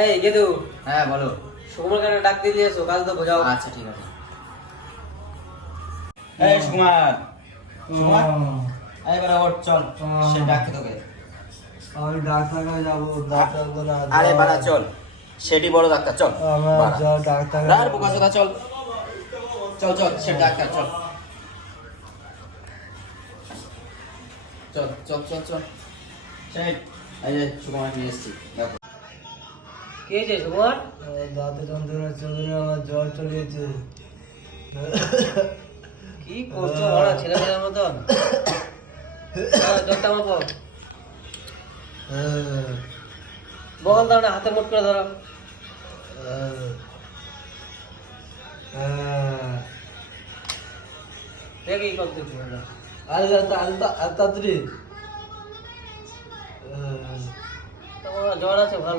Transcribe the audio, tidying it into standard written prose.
এই গেদু, হ্যাঁ বলো। সুকুমার কানে ডাক দিয়ে দিয়েছো, কাজ তো বোঝাও। আচ্ছা ঠিক আছে। এই সুকুমার, সুকুমার, এবারে ওঠ, চল, সে ডাকতে তোকে। আমি ডাক্তার কাছে যাবো, ডাক্তার বলে আরে বাড়া চল, সেটি বড় ডাক্তার, চল আমার বাড়া। জ্বর, ডাক্তার আর বোকা চোদা, চল চল চল, সে ডাক্তার, চল চল চল চল চল। সেই এই যে সুকুমার নিয়ে এসেছি, দেখো। কি হয়েছে সুকুমার? দাঁতে যন্ত্রণা চোদনে আমার জ্বর চলেছে। কি করছো বড়া ছেলেমেয়ের মতন? জ্বরটা মাপো। বগল দাও না, হাতে মুট করে ধরো। দেখি কি করতে পারো। আলতা আলতা আলতা তোমার জ্বর আছে ভালো।